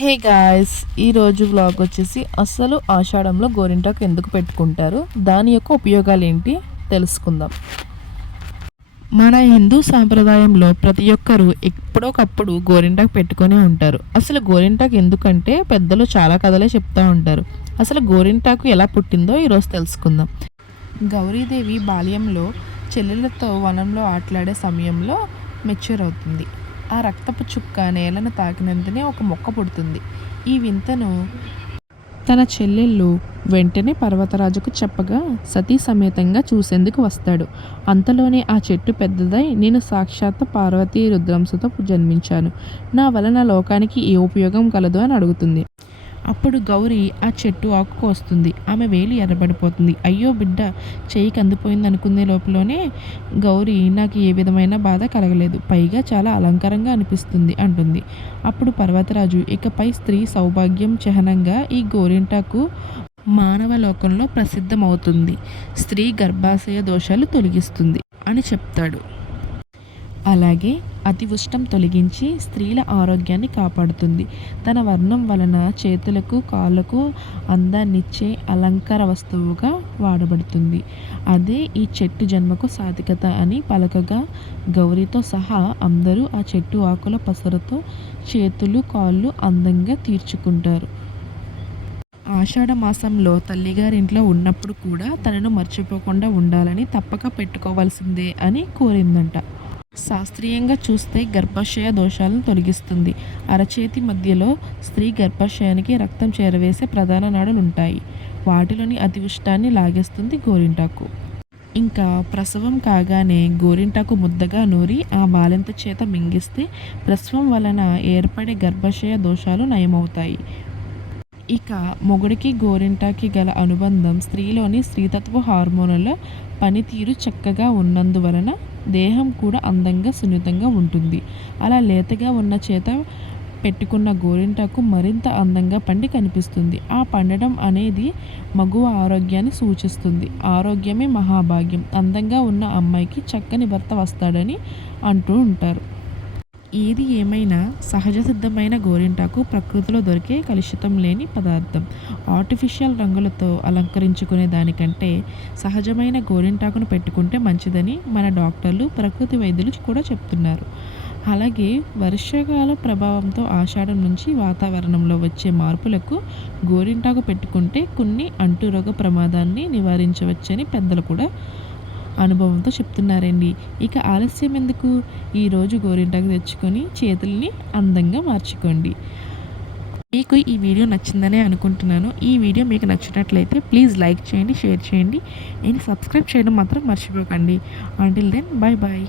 Hey guys ఈరోజు vlog వచ్చేసి అసలు ఆషాఢంలో గోరింటాకు ఎందుకు పెట్టుకుంటారు? దాని యొక్క ఉపయోగాలు ఏంటి తెలుసుకుందాం. మన హిందూ సాంప్రదాయంలో ప్రతి ఒక్కరూ ఎప్పుడోకప్పుడు గోరింటాకు పెట్టుకొని ఉంటారు. అసలు గోరింటాకు ఎందుకంటే పెద్దలు చాలా కథలే చెప్తూ ఉంటారు. అసలు గోరింటాకు ఎలా పుట్టిందో ఈరోజు తెలుసుకుందాం. గౌరీదేవి బాల్యంలో చెల్లెలతో వనంలో ఆటలాడే సమయంలో మెచ్యూర్ అవుతుంది. ఆ రక్తపు చుక్క నేలను తాకినంతనే ఒక మొక్క పుడుతుంది. ఈ వింతను తన చెల్లెళ్ళు వెంటనే పర్వతరాజుకు చెప్పగా సతీ సమేతంగా చూసేందుకు వస్తాడు. అంతలోనే ఆ చెట్టు పెద్దదై నేను సాక్షాత్ పార్వతీ రుద్రంశతో జన్మించాను. నా వలన లోకానికి ఏ ఉపయోగం కలదు అని అడుగుతుంది. అప్పుడు గౌరి ఆ చెట్టు ఆకు కోస్తుంది ఆమె వేలి ఎర్రబడిపోతుంది. అయ్యో బిడ్డ చెయ్యికి కందిపోయింది అనుకునే లోపలనే గౌరి నాకు ఏ విధమైన బాధ కలగలేదు. పైగా చాలా అలంకారంగా అనిపిస్తుంది అంటుంది. అప్పుడు పర్వతరాజు ఇకపై స్త్రీ సౌభాగ్యం చిహ్నంగా ఈ గోరింటాకు మానవ లోకంలో ప్రసిద్ధమవుతుంది. స్త్రీ గర్భాశయ దోషాలు తొలగిస్తుంది అని చెప్తాడు. అలాగే అతివుష్టం తొలగించి స్త్రీల ఆరోగ్యాన్ని కాపాడుతుంది. తన వర్ణం వలన చేతులకు కాళ్ళకు అందాన్నిచ్చే అలంకార వస్తువుగా వాడబడుతుంది. అదే ఈ చెట్టు జన్మకు సాధికత అని పలకగా గౌరీతో సహా అందరూ ఆ చెట్టు ఆకుల పసరతో చేతులు కాళ్ళు అందంగా తీర్చుకుంటారు. ఆషాఢ మాసంలో తల్లిగారింట్లో ఉన్నప్పుడు కూడా తనను మర్చిపోకుండా ఉండాలని తప్పక పెట్టుకోవాల్సిందే అని కోరిందంట. శాస్త్రీయంగా చూస్తే గర్భాశయ దోషాలను తొలగిస్తుంది. అరచేతి మధ్యలో స్త్రీ గర్భాశయానికి రక్తం చేరవేసే ప్రధాన నాడులు ఉంటాయి వాటిలోని అతివుష్టాన్ని లాగేస్తుంది గోరింటాకు. ఇంకా ప్రసవం కాగానే గోరింటాకు ముద్దగా నూరి ఆ బాలెంత చేత మింగిస్తే ప్రసవం వలన ఏర్పడే గర్భాశయ దోషాలు నయమవుతాయి. ఇక మొగుడికి గోరింటాకి గల అనుబంధం స్త్రీలోని స్త్రీతత్వ హార్మోనుల పనితీరు చక్కగా ఉన్నందువలన దేహం కూడా అందంగా సున్నితంగా ఉంటుంది. అలా లేతగా ఉన్న చేత పెట్టుకున్న గోరింటాకు మరింత అందంగా పండి కనిపిస్తుంది. ఆ పండడం అనేది మగువ ఆరోగ్యాన్ని సూచిస్తుంది. ఆరోగ్యమే మహాభాగ్యం. అందంగా ఉన్న అమ్మాయికి చక్కని భర్త వస్తాడని అంటూ ఉంటారు. ఏది ఏమైనా సహజ సిద్ధమైన గోరింటాకు ప్రకృతిలో దొరికే కలుషితం లేని పదార్థం. ఆర్టిఫిషియల్ రంగులతో అలంకరించుకునే దానికంటే సహజమైన గోరింటాకును పెట్టుకుంటే మంచిదని మన డాక్టర్లు ప్రకృతి వైద్యులు కూడా చెప్తున్నారు. అలాగే వర్షాకాల ప్రభావంతో ఆషాఢం నుంచి వాతావరణంలో వచ్చే మార్పులకు గోరింటాకు పెట్టుకుంటే కొన్ని అంటురోగ ప్రమాదాన్ని నివారించవచ్చని పెద్దలు కూడా అనుభవంతో చెప్తున్నారండి. ఇక ఆలస్యం ఎందుకు? ఈరోజు గోరింటాకు తెచ్చుకొని చేతుల్ని అందంగా మార్చుకోండి. మీకు ఈ వీడియో నచ్చిందనే అనుకుంటున్నాను. ఈ వీడియో మీకు నచ్చినట్లయితే ప్లీజ్ లైక్ చేయండి షేర్ చేయండి. అండ్ సబ్స్క్రైబ్ చేయడం మాత్రం మర్చిపోకండి. Until then bye bye